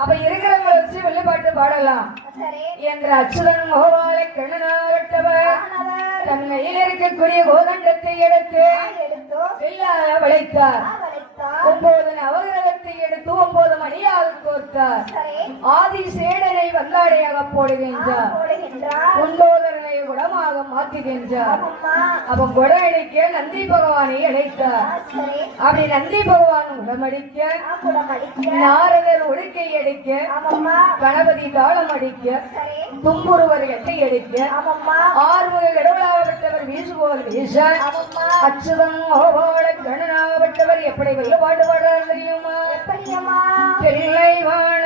அப்ப இருக்கிறவங்களை வச்சு வெள்ளிப்பாட்டு பாடலாம் என்ற அச்சுதன் மோபாலை கண்ணனாகட்டவர் தன்னையில் இருக்கக்கூடிய கோதண்டத்தை எடுத்து வளைத்தார். 9 நவகிரகத்தை எடுத்து 9 மணியாக கோர்த்தார். ஆதி சேடனை வந்தாடையாக போடுகின்றார். குண்டோதரனை குடமாக மாற்றுகின்றார். அப்ப குடமடிக்க நந்தி பகவானை அழைத்தார். அப்படி நந்தி பகவான் உடமடிக்க நாரதர் ஒழுக்கை அடிக்க கணபதி தாளம் அடிக்க தும்புருவர் எட்டை அடிக்க ஆறுமுக கடவுளாகப்பட்டவர் வீசுபோல் வீச அச்சுதம் ஓபாட கணனாகப்பட்டவர் எப்படி வெள்ள பாட்டு பாடுறார் தெரியுமா? தில்லைவாழ